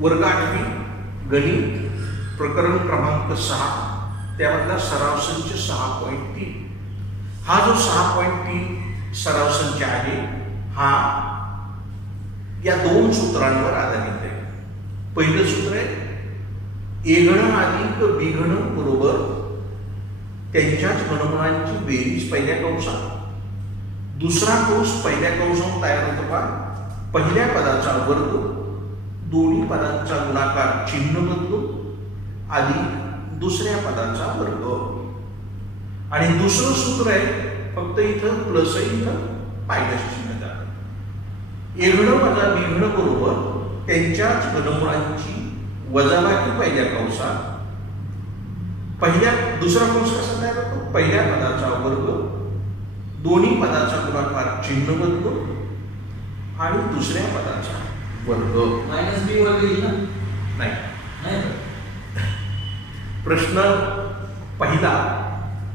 वर्ग 8वी गणित प्रकरण क्रमांक 6 त्यामधला सराव संच 6.3. हा जो 6.3 सराव संच आहे हा या दोन सूत्रांवर आधारित आहे. पहिलं सूत्र आहे ए घन अधिक बी घन बरोबर त्यांच्याच घनमुळांची बेरीज पहिल्या कंसात. दुसरा कंस पहिल्या कंसात तयार होतो का पहिल्या पदाचा वर्ग दोन्ही पदांचा गुणाकार चिन्ह बदलून अधिक दुसऱ्या पदाचा वर्ग. आणि दुसरं सूत्र आहे फक्त इथं प्लस इथं मायनस चिन्ह द्या. ए घन वजा बी घन बरोबर त्यांच्याच घनमुळांची वजाबाकी पहिल्या कंसात. दुसरा कंस कसा तयार होतो पहिल्या पदाचा वर्ग दोन्ही पदाचा गुणाकार चिन्ह बदलून आणि दुसऱ्या पदाचा वर्ग. मायनस बी वर्ग येईल ना? नाही. प्रश्न पहिला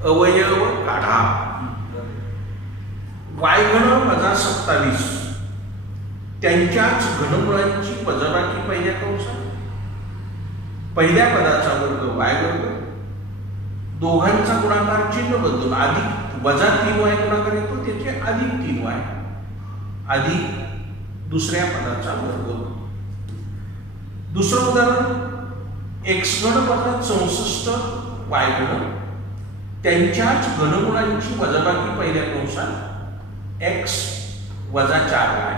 अवयव काढा. वाय घन वजा 27 त्यांच्याच घनमुळांची वजाबाकी पहिल्या कंसात. पहिल्या पदाचा वर्ग वाय वर्ग दोघांचा गुणाकार चिन्ह बदलून अधिक वजा 3y गुणाकार येतो त्याचे अधिक 3y अधिक दुसऱ्या पदाचा वर्ग. दुसरं उदाहरण एक्स घन वजा 64 वाय घन त्यांच्याच घनमुळांची वजाबाकी पहिल्या कंसात एक्स वजा 4y.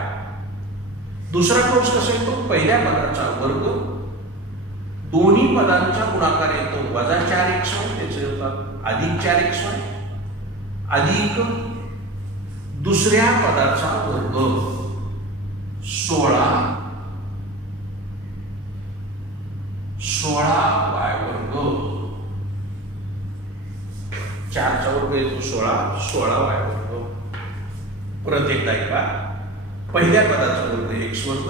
दुसरा कंस कसा येतो पहिल्या पदाचा वर्ग दोन्ही पदांचा गुणाकार येतो वजा 4xy त्याचे होतात अधिक 4xy अधिक दुसऱ्या पदाचा वर्ग 16 वाय वर्ग. 4 चा वर्ग येतो 16 वाय वर्ग. परत एकदा ऐका पहिल्या पदाचा वर्ग एक्स वर्ग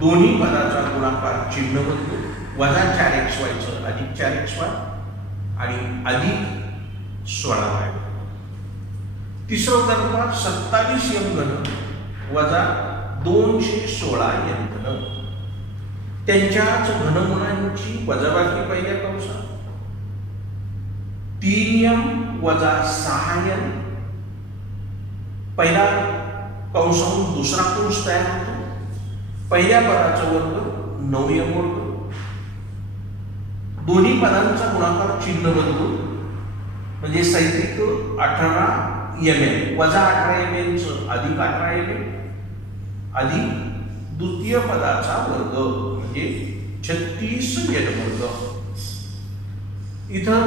दोन्ही पदाचा गुणाकार चिन्ह बदलून वजा 4xy चं अधिक 4xy आणि अधिक 16y. तिसरं उदाहरण 27 m घन वजा 216 m घन त्यांच्याच घनमुळांची वजाबाकी पहिल्या कंसात. 3m वजा 6n पहिला कंसाहून दुसरा कंस तयार होतो. पहिल्या पदाचा वर्ग 9m वर्ग दोन्ही पदांचा गुणाकार चिन्ह बदलून म्हणजे साहित्यिक 18 mm वजा 18 mm च अधिक 18 mm अधिक द्वितीय पदाचा वर्ग म्हणजे 36 n वर्ग. इथं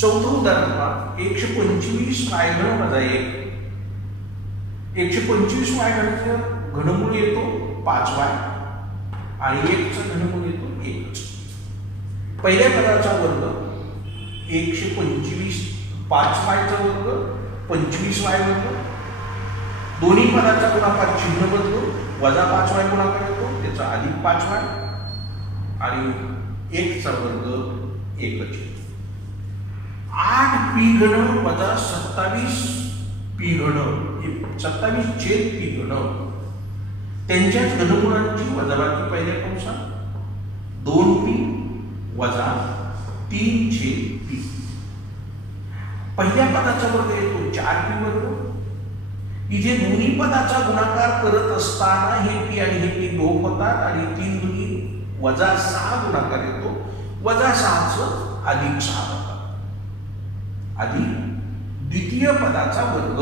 चौथं उदाहरण पहा 125 वाय घन वजा 1 125 वाय घनाचं घनमूळ येतो 5y आणि 1 चा घनमूळ येतो 1. पहिल्या पदाचा वर्ग 125 5y चा वर्ग 25y वर्ग दोन्ही पदाचा गुणाकार चिन्ह बदलून वजा 5y गुणाकार येतो त्याचा अधिक 5y आणि 1 चा वर्ग 1. 8p घन वजा 27p घन 27 छेद p घन त्यांच्याच घनमुळांची वजाबाकी पहिल्या कंसात 2p वजा 3 छेद p. पहिल्या पदाचा वर्ग येतो 4p वर्ग. इथे दोन्ही पदाचा गुणाकार करत असताना हे p आणि हे p लोप होतात आणि 3 दुनी वजा 6 गुणाकार येतो वजा 6 च अधिक 6 होतात अधिक द्वितीय पदाचा वर्ग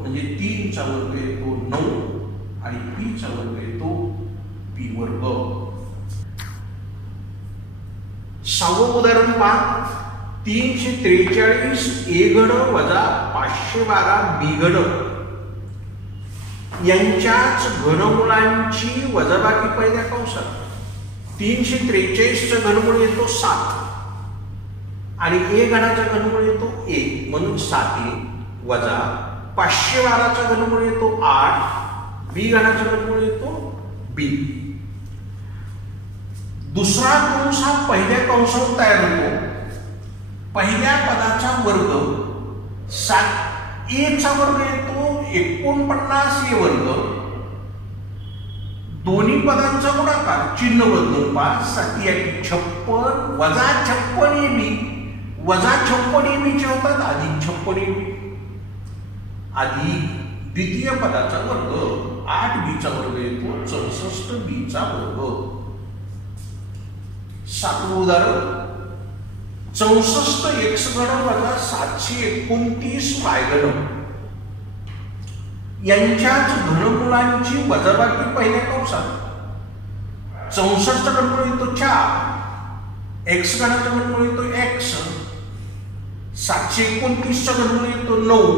म्हणजे 3 चा वर्ग येतो 9 आणि p चा वर्ग येतो p वर्ग. 6वं उदाहरण पहा 343 a घन वजा 512 b घन यांच्याच घनमुळांची वजाबाकी पहिल्या कंसात. 343 चा घनमूळ येतो 7 आणि a घनाचा घनमूळ येतो 1 म्हणून 7a वजा 512 चा घनमूळ येतो 8 b घनाचा घनमूळ येतो b. दुसरा कंस हा पहिल्या कंसात तयार होतो. पहिल्या पदाचा वर्ग 7a चा वर्ग येतो 49a वर्ग दोन्ही पदांचा गुणाकार चिन्ह बदलून पहा. 7 56 वजा 56 AB वजा 56 AB चे होतात अधिक 56 AB अधिक द्वितीय पदाचा वर्ग 8B चा वर्ग येतो 64B चा वर्ग. 7वं उदाहरण 64 x घन वजा 729 y घन यांच्याच घनमुलांची वजाबाकी पहिल्या कंसात. 64 चा घनमूळ येतो 4, x घनाचा घनमूळ येतो x, 729 चा घनमूळ येतो 9,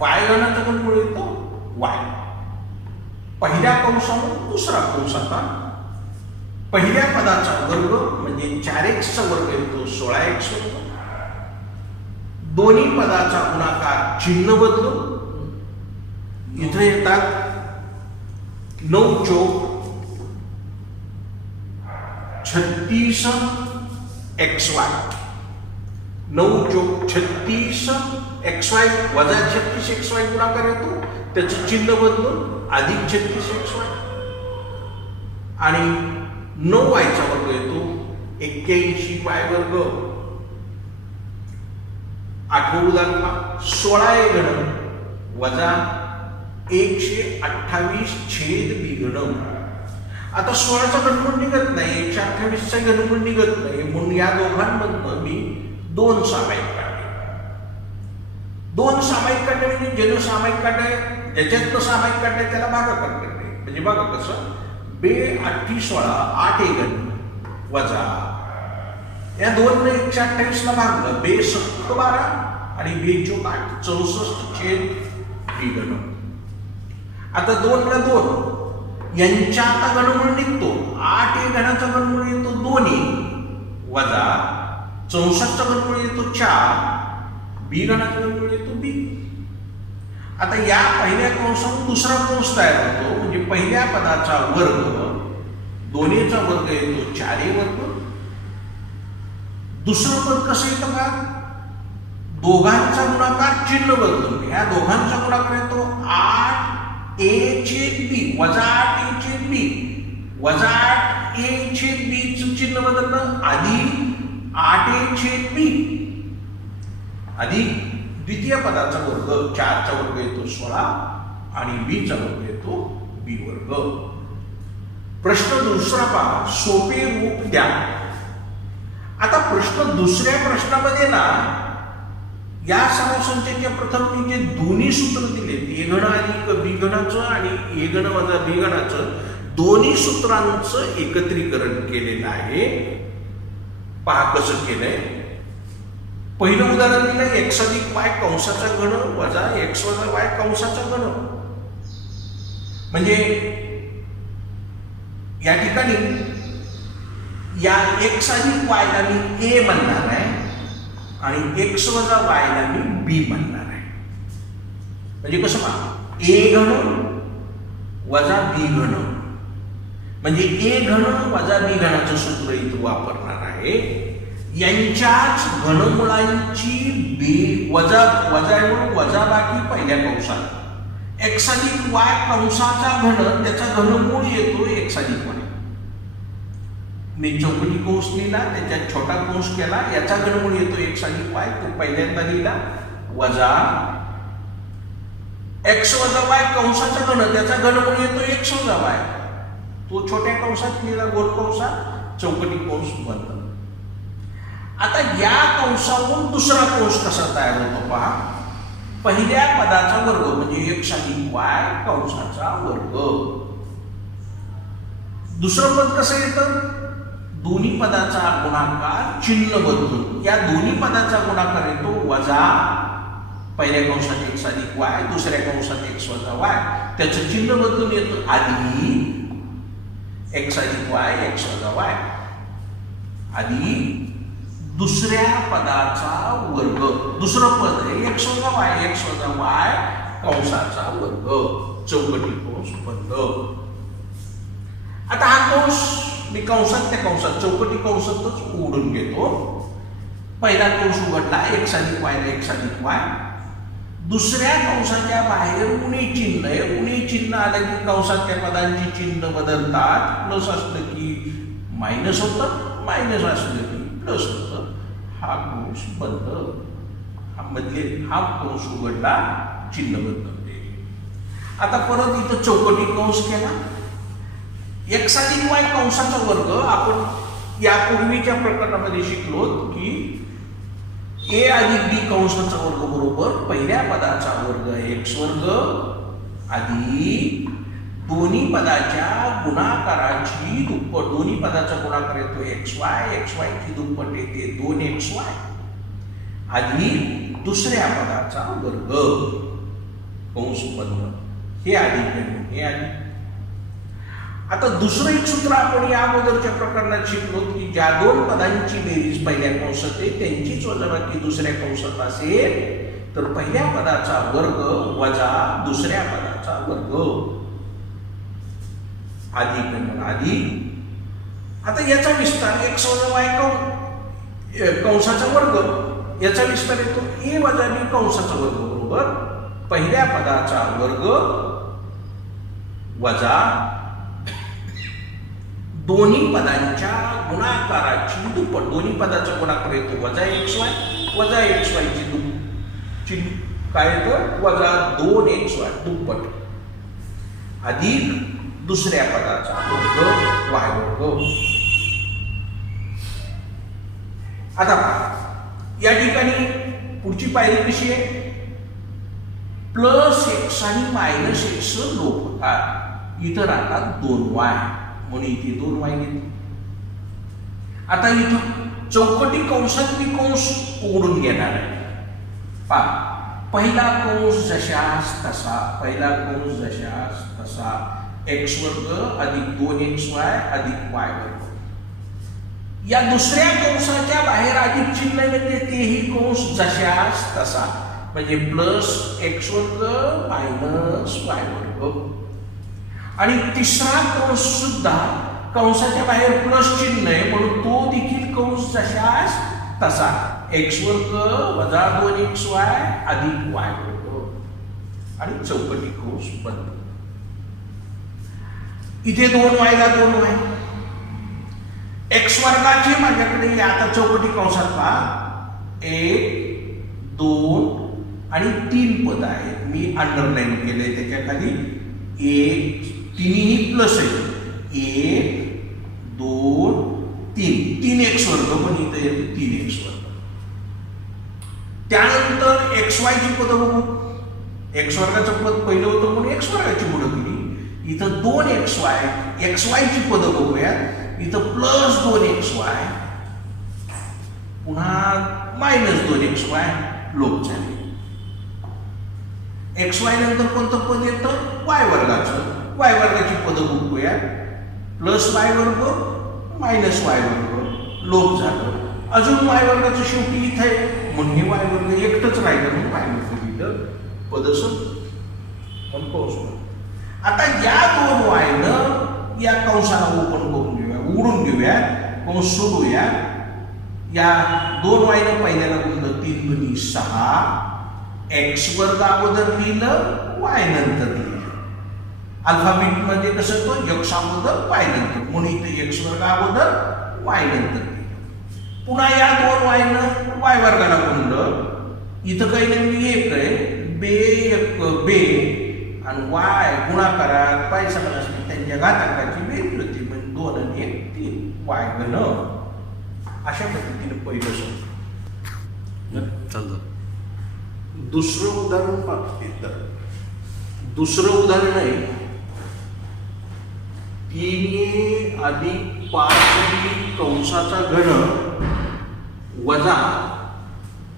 y घनाचा घनमूळ येतो y. पहिल्या कंसातून दुसरा कंस. आता पहिल्या पदाचा वर्ग म्हणजे 4x चा वर्ग येतो 16x वर्ग. दोन्ही पदाचा गुणाकार चिन्ह बदलून इथे येतात 9 चौक 36 xy. 9 चौक 36 xy वजा 36 xy गुणाकार येतो, त्याचं चिन्ह बदलून अधिक 36 xy आणि 9y चा वर्ग येतो 81y वर्ग. 8वं उदाहरण 16 घन वजा 128 छेद b घन. आता 16चा घनमूळ निघत नाही, 128चा घनमूळ निघत नाही, म्हणून या दोघांमधनं मी 2 सामायिक काढले. 2 सामायिक काढले म्हणजे ज्यानं सामायिक काढले ज्याच्यातनं सामायिक काढले त्याला भागाकार करणे. म्हणजे बघा कसं 2 8 16 8 घन वजा या 2 ने 128 ला भागलं 2 सख्ख 12 आणि 2 चौक 8 64 छेद b घन. आता 2 ला 2 यांच्या आता घनमूळ निघतो 8 घनाचा घनमूळ येतो 2 वजा 64 चा घनमूळ येतो 4, b घनाचा घनमूळ येतो b. आता या पहिल्या कंसातून दुसरा कंस तयार होतो म्हणजे पहिल्या पदाचा वर्ग दोन्हीचा वर्ग येतो 4a वर्ग. दुसरं पद कसं येतं का दोघांचा गुणाकार चिन्ह बदलून ह्या दोघांचा गुणाकार येतो 8a छेद b वजा 8a छेद b वजा 8a छेद b चं चिन्ह बदललं अधिक 8a छेद b अधिक द्वितीय पदाचा वर्ग 4 चा वर्ग येतो 16 आणि b चा वर्ग येतो b वर्ग. प्रश्न दुसरा पहा सोपे रूप द्या. आता प्रश्न दुसऱ्या प्रश्नामध्ये ना या सरासंख्येच्या प्रथम मी जे दोन्ही सूत्र दिले a घन अधिक b घनाचं आणि a घन वजा b घनाचं दोन्ही सूत्रांचं एकत्रीकरण केलेलं आहे. पहा कसं केलंय. पहिलं उदाहरण दिलं x अधिक y कंसाचा घन वजा x वजा y कंसाचा घन. म्हणजे या ठिकाणी या x अधिक y ला मी a म्हणणार आहे आणि x वजा y ला मी b म्हणणार आहे. म्हणजे कसं पहा a घन वजा b घन म्हणजे a घन वजा b घनाचं सूत्र इथं वापरणार आहे. यांच्याच घनमुळांची वजा वजाबाकी पहिल्या कंसात x अधिक y कंसाचा घन त्याचा घनमूळ येतो x अधिक y. मी चौकटी कंस लिहिला त्याच्यात छोटा कंस केला याचा घनमूळ येतो x अधिक y तो पहिल्यांदा लिहिला वजा x वजा y कंसाचा घन त्याचा घनमूळ येतो x वजा y तो छोट्या कंसात लिहिला गोल कंसात चौकटी कंस बनला. आता या कंसावरून दुसरा कंस कसा तयार होतो पहा. पहिल्या पदाचा वर्ग म्हणजे x अधिक y कंसाचा वर्ग. दुसरं पद कसं येतं दोन्ही पदाचा गुणाकार चिन्ह बदलून या दोन्ही पदाचा गुणाकार येतो वजा पहिल्या कंसात x अधिक y दुसऱ्या कंसात x वजा y त्याचं चिन्ह बदलून येतं अधिक x अधिक y x वजा y अधिक दुसऱ्या पदाचा वर्ग. दुसरं पद आहे x वजा y कंसाचा वर्ग चौकटी कंस बंद. आता हा कंस मी कंसात त्या कंसात चौकटी कंसातच उघडून घेतो. पहिला कंस उघडला x अधिक y ला x अधिक y दुसऱ्या कंसाच्या बाहेर उणे चिन्ह आहे. उणे चिन्ह आलं की कंसातल्या पदांची चिन्ह बदलतात. प्लस असलं की मायनस होतं, मायनस असलं की प्लस होतं. हा कंस बंद, हा कंस उघडला, चिन्ह बदलते. आता परत इथं चौकटी कंस केला. एक्स अधिक वाय कंसाचा वर्ग आपण यापूर्वीच्या प्रकरणामध्ये शिकलो की ए अधिक बी कंसाचा वर्ग बरोबर पहिल्या पदाचा वर्ग एक्स वर्ग अधिक दोन्ही पदाच्या गुणाकाराची दुप्पट. दोन्ही पदाचा गुणाकार येतो एक्स वाय ची दुप्पट येते 2xy अधिक दुसऱ्या पदाचा वर्ग कंस बंद. हे अधिक हे अधिक. आता दुसरं एक सूत्र आपण या अगोदरच्या प्रकरणात शिकलो की ज्या दोन पदांची बेरीज पहिल्या कंसात आहे त्यांचीच वजाबाकी दुसऱ्या कंसात असेल तर पहिल्या पदाचा वर्ग वजा दुसऱ्या पदाचा वर्ग अधिक अधिक. आता याचा विस्तार एक्स वजा वाय कंसाचा वर्ग याचा विस्तार येतो ए वजा बी कंसाचा वर्ग बरोबर पहिल्या पदाचा वर्ग वजा दोन्ही पदांच्या गुणाकाराची दुप्पट. दोन्ही पदाचा गुणाकार येतो वजा एक्स वाय ची काय येतं वजा 2xy दुप्पट अधिक दुसऱ्या पदाचा वर्ग वाय वर्ग. आता या ठिकाणी पुढची पायरी कशी आहे? प्लस एक्स आणि मायनस एक्स लोप होतात. इथं राहतात 2y म्हणून इथे 2y घेतली. आता इथं चौकटी कंसातली कंस उघडून घेणार आहे. पहिला कंस जशास तसा एक्स वर्ग अधिक 2xy अधिक y वर्ग. या दुसऱ्या कंसाच्या बाहेर अधिक चिन्ह म्हणजे तेही कंस जशास तसा म्हणजे प्लस एक्स वर्ग मायनस y वर्ग. आणि तिसरा कंस सुद्धा कंसाच्या बाहेर प्लस चिन्ह आहे म्हणून तो देखील कंस जशास तसा एक्स वर्ग वजा 2xy अधिक y वर्ग आणि चौकटी कंस बंद. इथे 2y ला 2y. एक्स वर्गाचे माझ्याकडे आता चौकटी कंसात पहा 1 2 आणि 3 पद आहेत. मी अंडरलाईन केलंय त्याच्या खाली 1 तिन्ही प्लस आहे 1 2 3 3x वर्ग पण इथे येतो 3x वर्ग. त्यानंतर एक्स वाय ची पद बघू. एक्स वर्गाचं पद पहिलं होतं म्हणून एक्स वर्गाची पुढं केली. इथं 2xy एक्स वाय ची पद बघूयात. इथं प्लस 2xy पुन्हा मायनस 2xy लोप झाले. एक्स वाय नंतर कोणतं पद येतं वाय वर्गाचं. वाय वर्गाची पद बघूया. प्लस वाय वर्ग मायनस वाय वर्ग लोप झालं. अजून वाय वर्गाचं शेवटी इथं आहे म्हणून हे वाय वर्ग एकटंच राहिलं म्हणून वाय वर्ग लिहिलं पदसं. आता या 2y या कंसाला ओपन करून घेऊया उघडून घेऊया कंस सोडूया. या 2y पहिल्याला गुणलं 3 दुनी 6 एक्स वर्ग अगोदर लिहिलं वाय नंतर लिहिलं. अल्फाबेट मध्ये कसं तो x अगोदर y नंतर म्हणून इथे एक्स वर्ग अगोदर वाय नंतर लिहिलं. पुन्हा या 2y न वाय वर्गाला गुणलं. इथं काही नाही एक आहे बे आणि वाय गुणाकारात पाय सगळं असते त्यांच्या घातांकाची बेरीज होती म्हणजे 2 आणि 1 3 वाय घन. अशा पद्धतीने पहिलं समजा. दुसरं उदाहरण पाहते तर दुसरं उदाहरण आहे 3a अधिक 5b कंसाचा घन वजा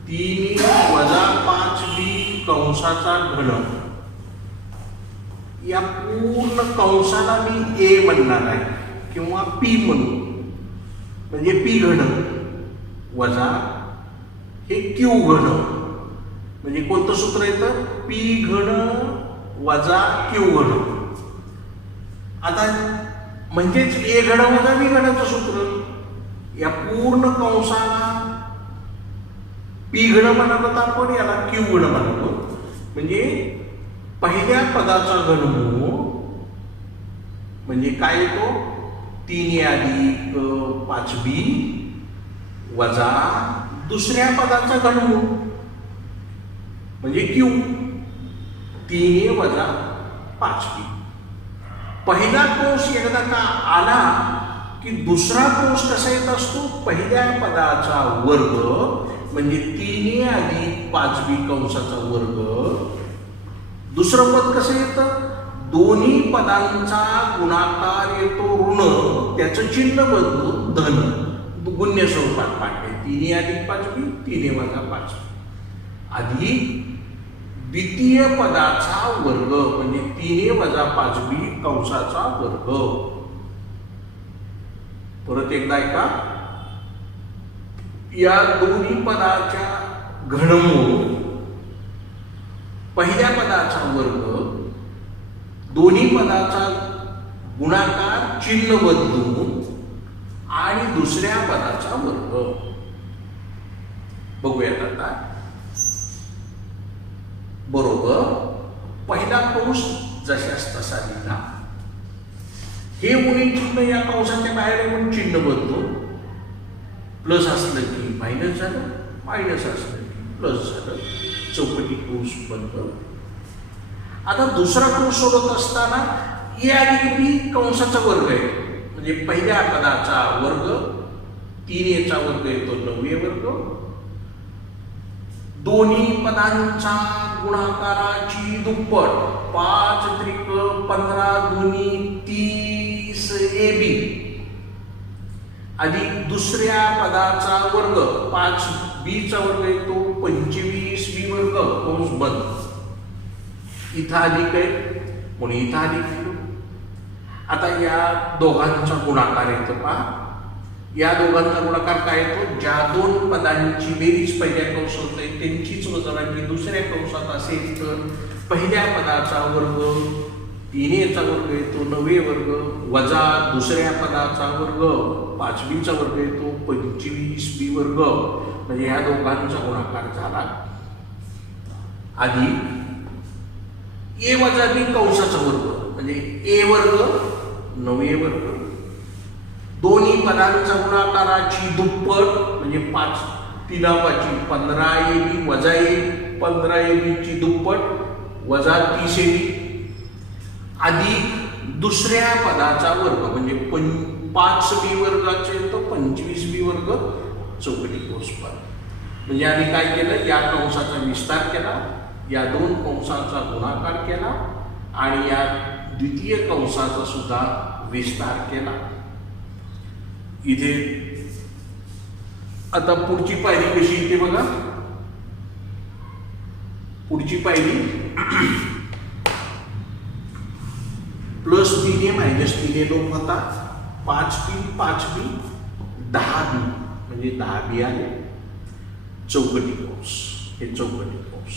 3a वजा 5b कंसाचा घन. या पूर्ण कंसाला मी ए म्हणणार आहे किंवा पी म्हणू म्हणजे पी घन वजा हे क्यू घन म्हणजे कोणतं सूत्र येतं पी घन वजा क्यू घन. आता म्हणजेच ए घन वजा बी घनाचं सूत्र. या पूर्ण कंसाला पी घन म्हणालो तर आपण याला क्यू घन म्हणतो. म्हणजे पहिल्या पदाचा घनमूळ म्हणजे काय येतो 3a अधिक 5b वजा दुसऱ्या पदाचा घनमूळ म्हणजे q 3a वजा 5b. पहिला कंस एकदा का आला की दुसरा कंस कसा येत असतो पहिल्या पदाचा वर्ग म्हणजे 3a अधिक 5b कंसाचा वर्ग. दुसरं पद कसं येतं दोन्ही पदांचा गुणाकार येतो ऋण त्याचं चिन्ह बदलून धन गुण्य स्वरूपात मांडले 3a अधिक 5b 3a वजा 5b अधिक द्वितीय पदाचा वर्ग म्हणजे 3a वजा 5b कंसाचा वर्ग. परत एकदा ऐका या दोन्ही पदाच्या घनमूळ पहिल्या पदाचा वर्ग दोन्ही पदाचा गुणाकार चिन्ह बदलून आणि दुसऱ्या पदाचा वर्ग. बघूयात आता बरोबर पहिला कंस जशास तसा लिहिला. हे उणे चिन्ह या कंसाच्या बाहेर येऊन चिन्ह बदलून प्लस असलं की मायनस झालं मायनस असलं की प्लस झालं चौकटी कंस बंद. आता दुसरा कंस सोडत असताना ए अधिक बी कंसाचा वर्ग आहे म्हणजे पहिल्या पदाचा वर्ग 3a वर्ग येतो 9a वर्ग. दोन्ही पदांचा गुणाकाराची दुप्पट 5 त्रिक 15 दुनी 30 ab अधिक दुसऱ्या पदाचा वर्ग 5b चा वर्ग येतो 25b वर्ग कंस बंद. इथं अधिक आहे म्हणून इथं अधिक. आता या दोघांचा गुणाकार येतो पहा. या दोघांचा गुणाकार काय येतो ज्या दोन पदांची बेरीज पहिल्या कंसात आहे त्यांचीच वजनाची दुसऱ्या कंसात असेल तर पहिल्या पदाचा वर्ग 3a वर्ग येतो 9a वर्ग वजा दुसऱ्या पदाचा वर्ग 5b वर्ग येतो 25b वर्ग म्हणजे या दोघांचा गुणाकार झाला. आधी a वजा b कंसाचा वर्ग म्हणजे a वर्ग 9a वर्ग. दोन्ही पदांचा गुणाकाराची दुप्पट म्हणजे 5 3 15ab वजा 15ab ची दुप्पट वजा 30ab अधिक दुसऱ्या पदाचा वर्ग म्हणजे 5b वर्गाचा येतो 25b वर्ग चौकटी कंस बंद. म्हणजे आम्ही काय केलं या कंसाचा विस्तार केला या दोन कंसांचा गुणाकार केला आणि या द्वितीय कंसाचा सुद्धा विस्तार केला. इथे आता पुढची पायरी कशी येते बघा. पुढची पायरी प्लस 3a मायनस 3a लोक होता 5b 10b म्हणजे 10b आले चौकटी कंस. हे चौकटी कंस.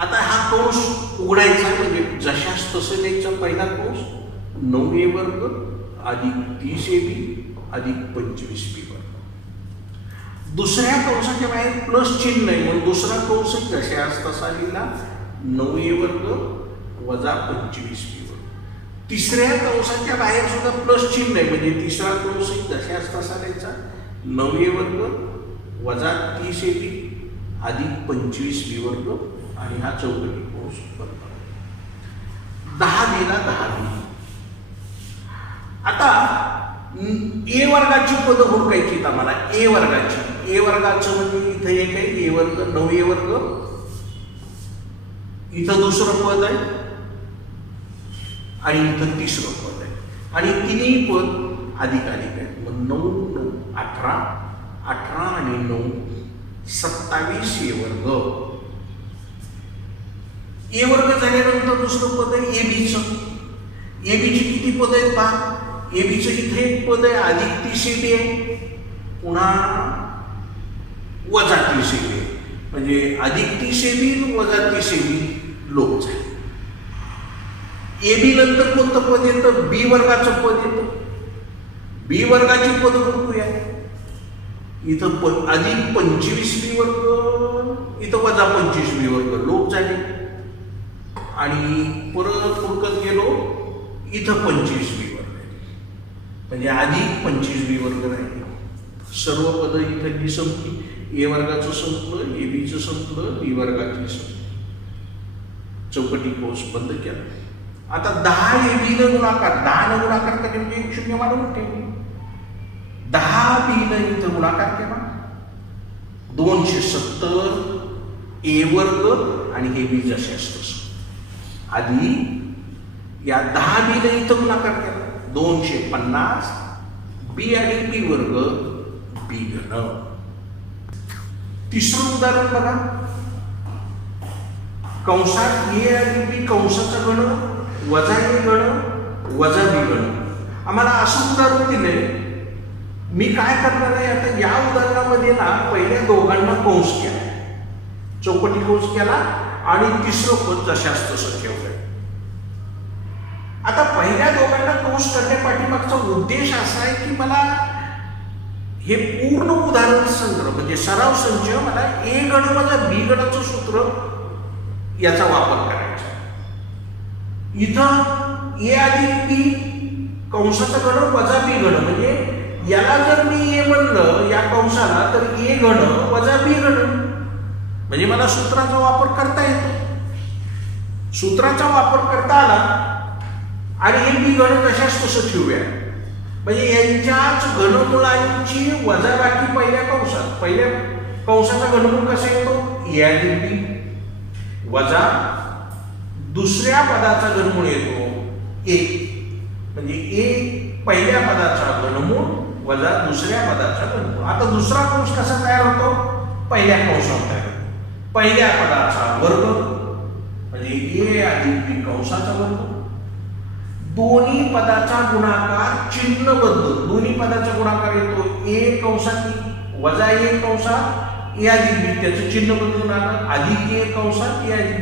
आता हा कंस उघडायचा म्हणजे जशास तसं द्यायचा. पहिला कंस 9a वर्ग अधिक 30ab अधिक 25b वर्ग. दुसऱ्या कंसाच्या बाहेर प्लस चिन्ह आहे म्हणून दुसरा कंस जशास तसा लिहिला 9a वर्ग वजा 25b वर्ग. तिसऱ्या कंसाच्या बाहेर सुद्धा प्लस चिन्ह आहे म्हणजे तिसरा कंस जशास तसा लिहायचा 9a वर्ग वजा 30ab अधिक 25b वर्ग आणि हा चौकटी कंस बंद. 10 दिला 10 दिली. आता ए वर्गाची पद हुडकायची आम्हाला. ए वर्गाचं म्हणजे इथं एक आहे ए वर्ग 9a वर्ग. इथं दुसरं पद आहे आणि इथं तिसरं पद आहे आणि तिन्ही पद अधिक आहेत. मग 9 9 18 18 आणि 9 27 ए वर्ग. ए वर्ग झाल्यानंतर दुसरं पद आहे एबीचं. एबीची किती पद आहेत पहा. एबीचं इथे एक पद आहे अधिक 30ab आहे पुन्हा वजा 30ab आहे म्हणजे अधिक 30ab वजा 30ab लोक झाले. एबी नंतर कोणतं पद येतं बी वर्गाचं पद येतं. बी वर्गाची पद बघूया. इथं अधिक 25b वर्ग इथं वजा 25b वर्ग लोक झाले. आणि परत हुडकत गेलो, इथं 25 वर्ग म्हणजे अधिक 25 वर्ग राहिले. सर्व पदं इथली संपली. ए वर्गाचं संपलं, ए बीचं संपलं, बी वर्गाची संपली. चौकटी कंस बंद केला. आता 10 ए बीनं गुणाकार, 10 गुणाकार केले म्हणजे एक शून्य वाढवून ठेवली. 10 बीनं इथं गुणाकार केला, 270 ए वर्ग आणि हे बी जसे असतं. आधी या 10 बीनं इथं गुणाकार केला, 250 बी आणि बी वर्ग बी घन. तिसरं उदाहरण बघा, कंसात ए आणि बी कंसाचा गण वजा ए गण वजा बी गण. आम्हाला असं उदाहरण दिलंय. मी काय करणार आहे आता या उदाहरणामध्ये ना पहिल्या दोघांना कंस केला, चौकटी कंस केला आणि तिसरं पद जशाच तसं ठेवलंय. आता पहिल्या दोघांना कंस करण्यापाठीमागचा उद्देश असा आहे की मला हे पूर्ण उदाहरण संग्रह म्हणजे सराव संच मला ए गण वजा बी गणाचं सूत्र याचा वापर करायचा. इथं ए अधिक बी कंसाचा गण वजा बी गण म्हणजे याला जर मी ए म्हणलं या कंसाला तर ए गण वजा बी गण म्हणजे मला सूत्राचा वापर करता येतो. सूत्राचा वापर करता आला आणि हे बी गण कशाच तसं ठेवूया म्हणजे यांच्याच घनमुळांची वजाबाकी पहिल्या कंसाचा घनमूळ कसा येतो ए अधिक बी वजा दुसऱ्या पदाचा घनमूळ येतो ए म्हणजे ए पहिल्या पदाचा घनमूळ वजा दुसऱ्या पदाचा घनमूळ. आता दुसरा कंस कसा तयार होतो पहिल्या कंसात तयार होतो. पहिल्या पदाचा वर्ग म्हणजे ए अधिक बी कंसाचा वर्ग, दोन्ही पदाचा गुणाकार चिन्ह बदलून दोन्ही पदाचा गुणाकार येतो ए कंसात वजा ए कंसात ए अधिक बी त्याचं चिन्ह बदलून आलं अधिक ए कंसात ए अधिक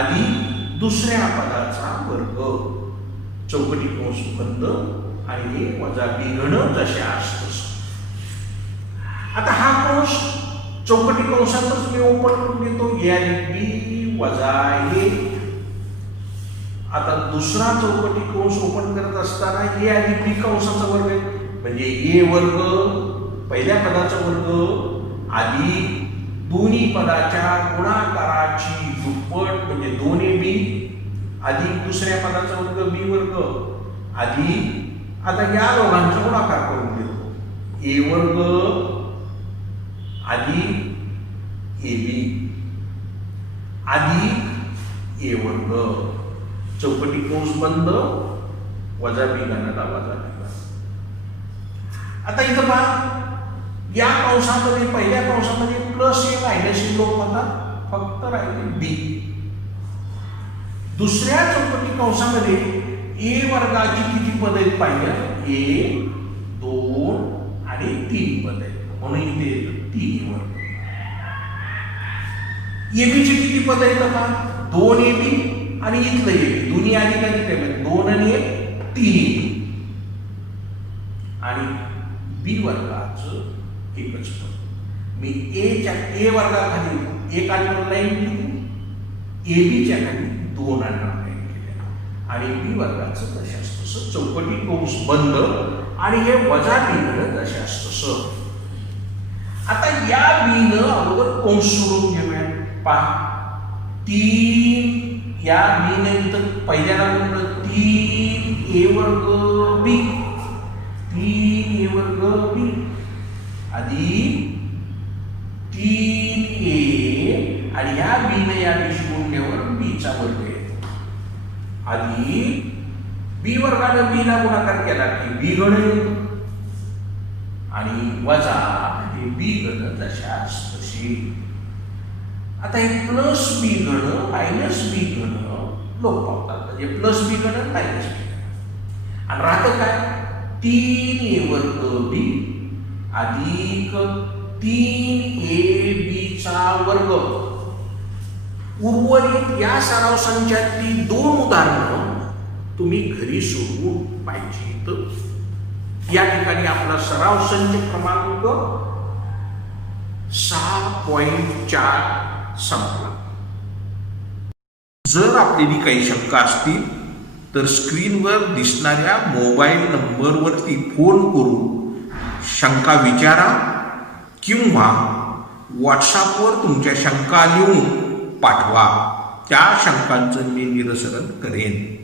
अधिक दुसऱ्या पदाचा वर्ग चौकटी कंस बंद आणि ए वजा बी गण जसे असतस. आता हा कंस चौकटी कंसातच मी ओपन करून घेतो ए अधिक बी वजा ए. आता दुसरा चौकटी कंस ओपन करत असताना ए अधिक बी कंसाचा वर्ग म्हणजे ए वर्ग पहिल्या पदाचा वर्ग अधिक दोन्ही पदाच्या गुणाकाराची दुप्पट म्हणजे 2ab अधिक दुसऱ्या पदाचा वर्ग बी वर्ग अधिक आता या दोघांचा गुणाकार करून देतो ए वर्ग अधिक ab अधिक ए वर्ग चौकटी कंस बंद वजा बी गणाला वजा बी. आता इथं पहा या कंसामध्ये पहिल्या कंसामध्ये प्लस ए मायनस ए लोक होतात फक्त राहिले बी. दुसऱ्या चौकटी कंसामध्ये ए वर्गाची किती पद आहेत पाहिजे 1 2 आणि 3 पद आहेत म्हणून इथे 3 वर्ग. एबीची किती पद आहेत का 2 एबी आणि इथलं एक दोन्ही अधिक अधिक 2 आणि 1 3 आणि बी वर्गाचं एकच पद. मी ए वर्गाखाली एक अंडरलाईन केली ए बीच्या खाली 2 अंडरलाईन केल्या आणि बी वर्गाचं तशाच तसं चौकटी कंस बंद आणि हे वजा बी तशाच तसं. आता या बीनं अगोदर कंस सोडून घेऊया. पहा 3 या बी ने इथं पहिल्याला म्हणलं 3 ए वर्ग बी 3 ए वर्ग बी अधिक 3 ए आणि या बी ने या बीशी गुणल्यावर बीचा वर्ग येतो अधिक बी वर्गाने बी ला गुणाकार केला की बी गण येतो आणि वजा हे बी गण जशाच तशी. आता हे प्लस बी गण मायनस बी गण लोप पावतात म्हणजे प्लस बी गण मायनस बी गण आणि राहतं काय 3 ए वर्ग बी अधिक 3 ए बी चा वर्ग. उर्वरित या सराव संचातली 2 उदाहरणं तुम्ही घरी सोडवून पाहिजे. या ठिकाणी आपला सराव संच क्रमांक 6.4 संपला. जर आपल्याला काही शंका असतील तर स्क्रीनवर दिसणाऱ्या मोबाईल नंबरवरती फोन करून शंका विचारा किंवा व्हॉट्सॲपवर तुमच्या शंका लिहून पाठवा. त्या शंकांचं मी निरसन करेन.